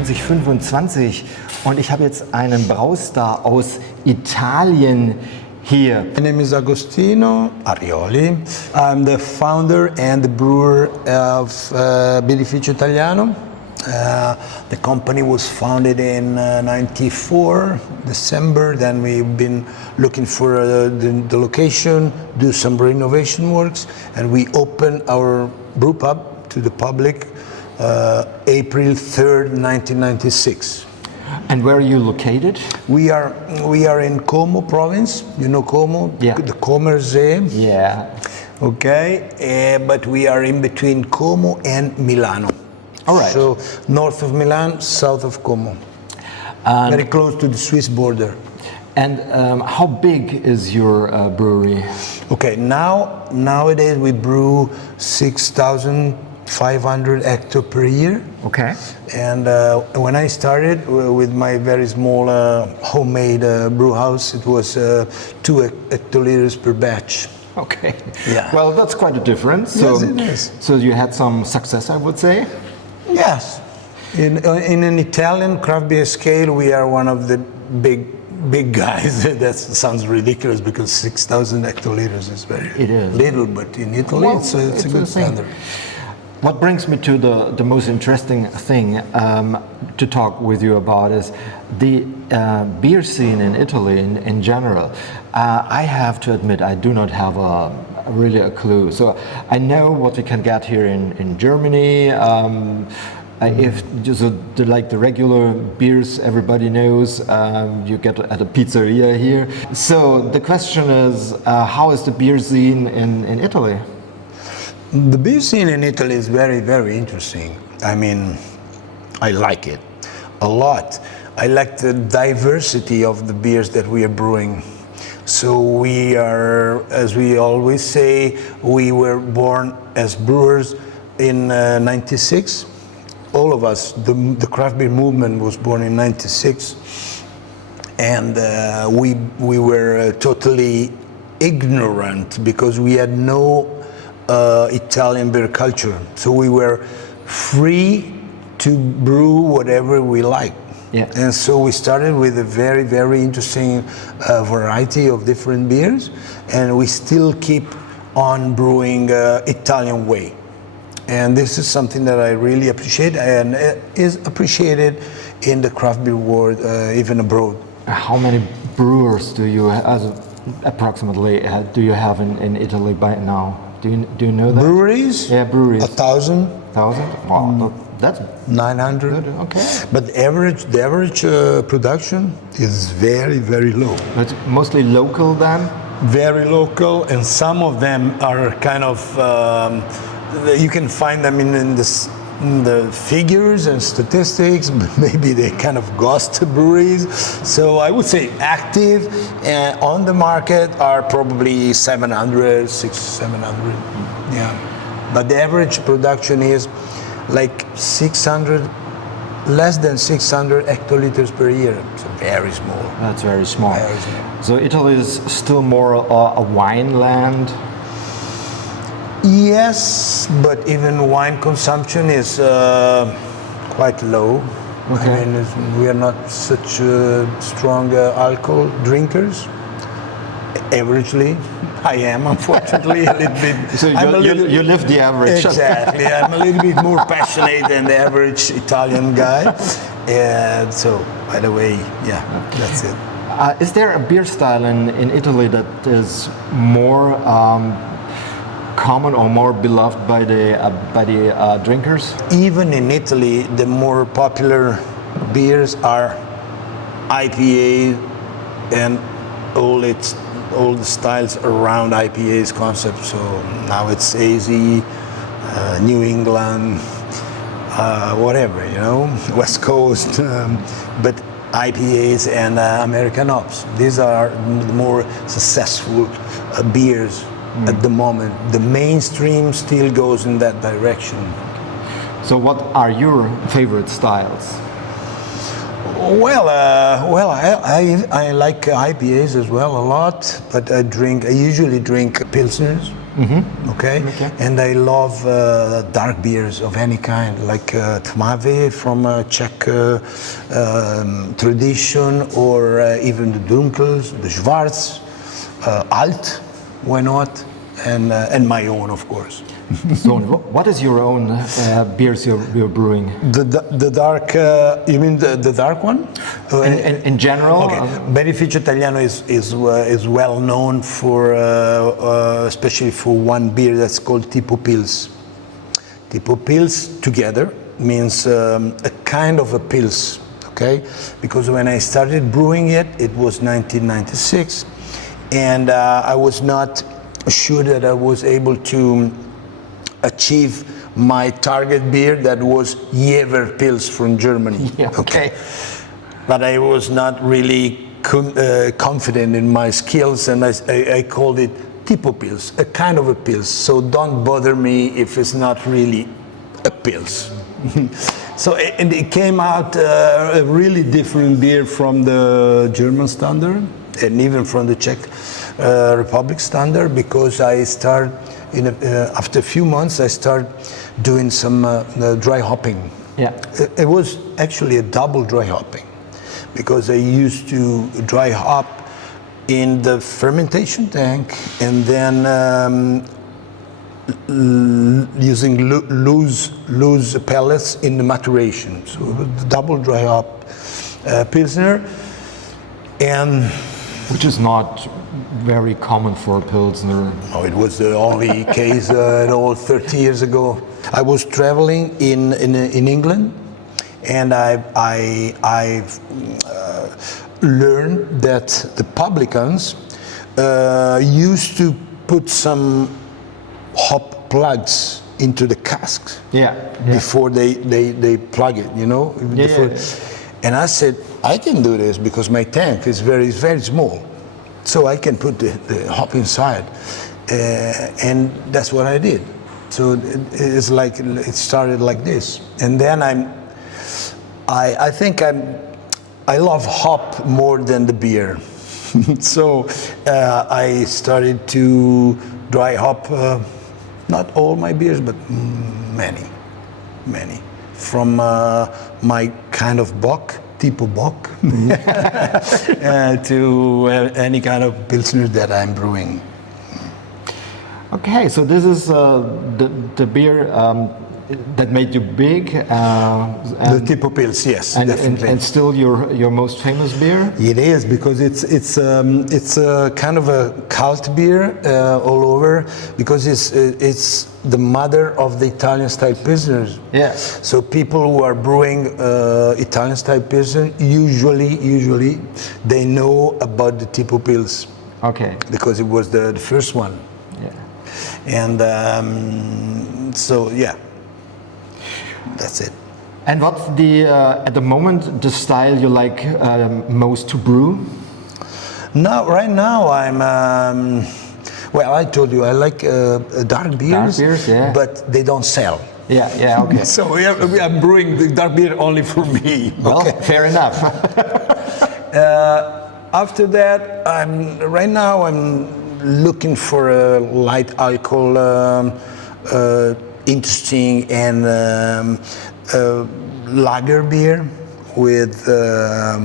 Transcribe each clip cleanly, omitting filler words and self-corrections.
2025 und ich habe jetzt einen Braustar aus Italien hier. My name is Agostino Arioli. I'm the founder and the brewer of Bierificio Italiano. The company was founded in 94 December. Then we've been looking for the location, do some renovation works, and we opened our brew pub to the public April 3rd, 1996. And where are you located? We are in Como province. You know Como? Yeah. The Comersee. Yeah. Okay, but we are in between Como and Milano. All right. So north of Milan, south of Como. Very close to the Swiss border. And how big is your brewery? Okay, nowadays we brew 6,500 hectoliters per year. Okay. And when I started with my very small homemade brew house, it was 2 hectoliters per batch. Okay. Yeah. Well, that's quite a difference. So, Yes, it is. So you had some success, I would say. Yes. In an Italian craft beer scale, we are one of the big guys. That sounds ridiculous because 6,000 hectoliters is very little, but in Italy it's a good standard. What brings me to the most interesting thing to talk with you about is the beer scene in Italy in general. I have to admit I do not have really a clue. So I know what we can get here in Germany. If just like the regular beers everybody knows, you get at a pizzeria here. So the question is, how is the beer scene in Italy? The beer scene in Italy is very, very interesting. I mean, I like it a lot. I like the diversity of the beers that we are brewing. So we are, as we always say, we were born as brewers in 96. All of us, the craft beer movement was born in 96. And we were totally ignorant because we had no Italian beer culture. So we were free to brew whatever we like. Yeah. And so we started with a very, very interesting variety of different beers, and we still keep on brewing Italian way. And this is something that I really appreciate and is appreciated in the craft beer world, even abroad. How many brewers do you approximately do you have in Italy by now? Do you know that? Breweries? Yeah, breweries. 1,000. 1,000? Wow, that's 900. good. Okay. But the average production is very, very low. But mostly local then? Very local, and some of them are kind of, you can find them in the figures and statistics, but maybe they kind of ghost breweries. So I would say active on the market are probably 700, 700. Yeah. But the average production is like 600, less than 600 hectoliters per year. So very small. That's very small. Very small. So Italy is still more a wine land? Yes, but even wine consumption is quite low. Okay. I mean, we are not such strong alcohol drinkers. Averagely, I am unfortunately a little bit. So you live the average. Exactly, I'm a little bit more passionate than the average Italian guy. And so, by the way, yeah, that's it. Is there a beer style in Italy that is more common or more beloved by the drinkers? Even in Italy, the more popular beers are IPA and all the styles around IPA's concept. So now it's AZ, New England, whatever, West Coast, but IPAs and American hops. These are the more successful beers at the moment. The mainstream still goes in that direction. So what are your favorite styles? Well, I like IPAs as well a lot, but I usually drink Pilsners. Okay? And I love dark beers of any kind, like Tmave from Czech tradition, or even the Dunkels, the Schwarz, Alt, why not? And my own, of course. So, what is your own beers you're brewing? The dark, you mean the dark one? In general? Okay. Birrificio Italiano is well known for, especially for one beer that's called Tipo Pils. Tipo Pils together means a kind of a pils, okay? Because when I started brewing it, it was 1996, and I was not sure that I was able to achieve my target beer, that was Jever Pils from Germany. Yeah, okay. But I was not really confident in my skills, and I called it Tipo Pils, a kind of a pils. So don't bother me if it's not really a pils. So, and it came out a really different beer from the German standard, and even from the Czech Republic standard, because I started, after a few months, I started doing some dry hopping. Yeah. It was actually a double dry hopping, because I used to dry hop in the fermentation tank, and then using loose pellets in the maturation. So it was the double dry hop Pilsner, and which is not very common for a Pilsner. no, it was the only case at all 30 years ago. I was traveling in England, and I've learned that the publicans used to put some hop plugs into the casks before they plug it, you know? And I said, I can do this because my tank is very small. So I can put the hop inside. And that's what I did. So it's like, it started like this. And then I think I love hop more than the beer. So I started to dry hop, not all my beers, but many. From my kind of bock, Tipo Bock, to any kind of Pilsner that I'm brewing. Okay, so this is the beer that made you big. The Tipo Pils, yes, definitely. And still your most famous beer? It is, because it's a kind of a cult beer all over, because it's the mother of the Italian Style Pilsners. Yes. So people who are brewing Italian Style Pilsner, usually they know about the Tipo Pils. Okay. Because it was the first one. Yeah. And so yeah. That's it. And what's the at the moment the style you like most to brew? No, right now I'm well, I told you I like dark beers, yeah. But they don't sell. Yeah, okay. So I'm brewing the dark beer only for me. Well, okay. Fair enough. After that, right now I'm looking for a light alcohol. Interesting and lager beer with a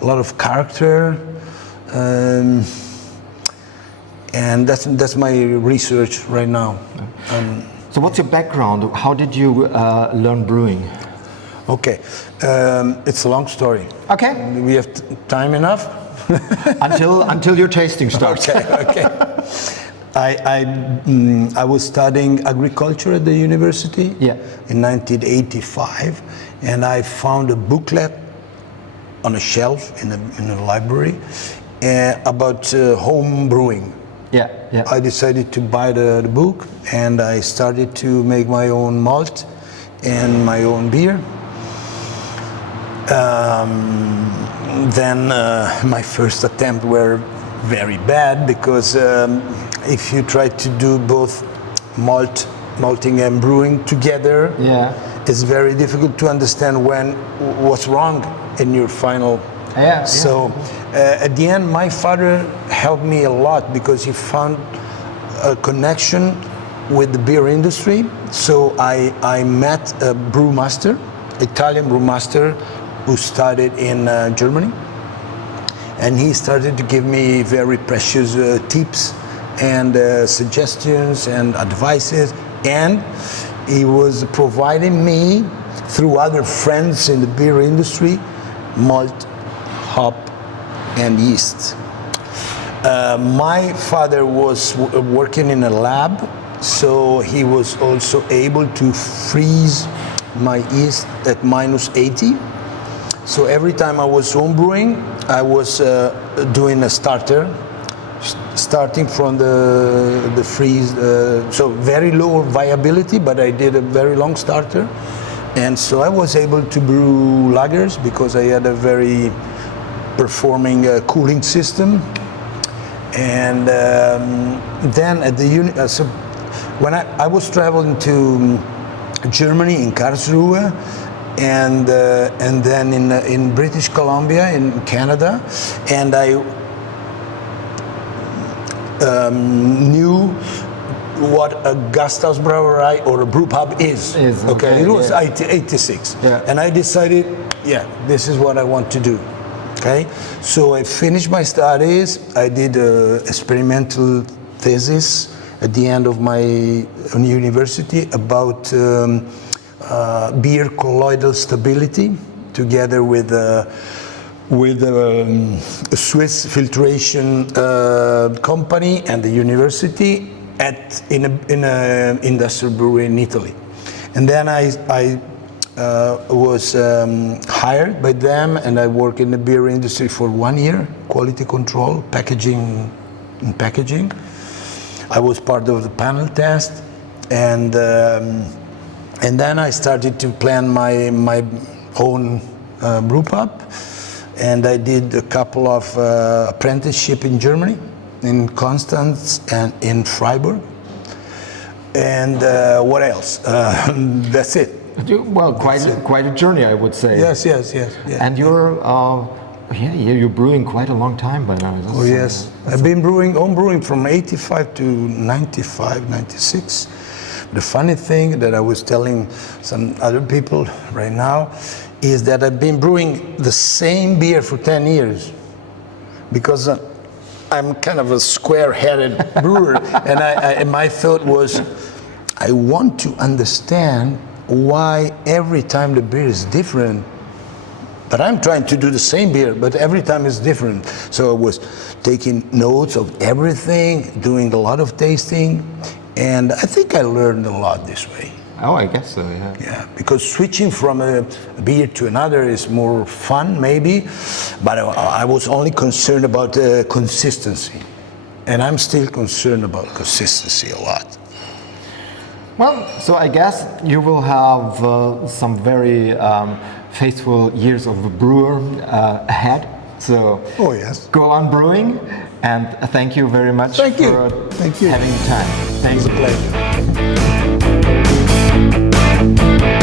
lot of character, and that's my research right now. So what's your background? How did you learn brewing? Okay, it's a long story. Okay. We have time enough? until your tasting starts. Okay. I was studying agriculture at the university in 1985, and I found a booklet on a shelf in a library about home brewing. Yeah. I decided to buy the book, and I started to make my own malt and my own beer. Then my first attempt were very bad, because if you try to do both malting and brewing together, it's very difficult to understand what's wrong in your final. So at the end, my father helped me a lot, because he found a connection with the beer industry. So I met a brewmaster, Italian brewmaster, who studied in Germany. And he started to give me very precious tips and suggestions and advices. And he was providing me, through other friends in the beer industry, malt, hop, and yeast. My father was working in a lab, so he was also able to freeze my yeast at -80. So every time I was home brewing, I was doing a starter, starting from the freeze. So very low viability, but I did a very long starter. And so I was able to brew lagers because I had a very performing cooling system. And then at the so when I was traveling to Germany, in Karlsruhe, and then in British Columbia, in Canada, and I knew what a Gasthausbrauerei or a brew pub is. Okay, it was 86, and I decided, yeah, this is what I want to do. Okay, so I finished my studies. I did an experimental thesis at the end of my university about beer colloidal stability, together with a Swiss filtration company and the university in an industrial brewery in Italy. And then I was hired by them, and I worked in the beer industry for 1 year, quality control, packaging. I was part of the panel test, and then I started to plan my own brew pub, and I did a couple of apprenticeship in Germany, in Constance and in Freiburg, and what else? That's it. Well, quite a journey, I would say. Yes. And you're you're brewing quite a long time by now. Oh yes, I've been home brewing from 85 to 95, 96. The funny thing that I was telling some other people right now is that I've been brewing the same beer for 10 years, because I'm kind of a square-headed brewer, and my thought was, I want to understand why every time the beer is different. But I'm trying to do the same beer, but every time it's different. So I was taking notes of everything, doing a lot of tasting, and I think I learned a lot this way. Oh, I guess so, yeah. Yeah, because switching from a beer to another is more fun, maybe, but I was only concerned about consistency. And I'm still concerned about consistency a lot. Well, so I guess you will have some very faithful years of a brewer ahead. So oh, yes. Go on brewing, and thank you very much Thank you. for Thank you. having time. Thanks. It was a pleasure.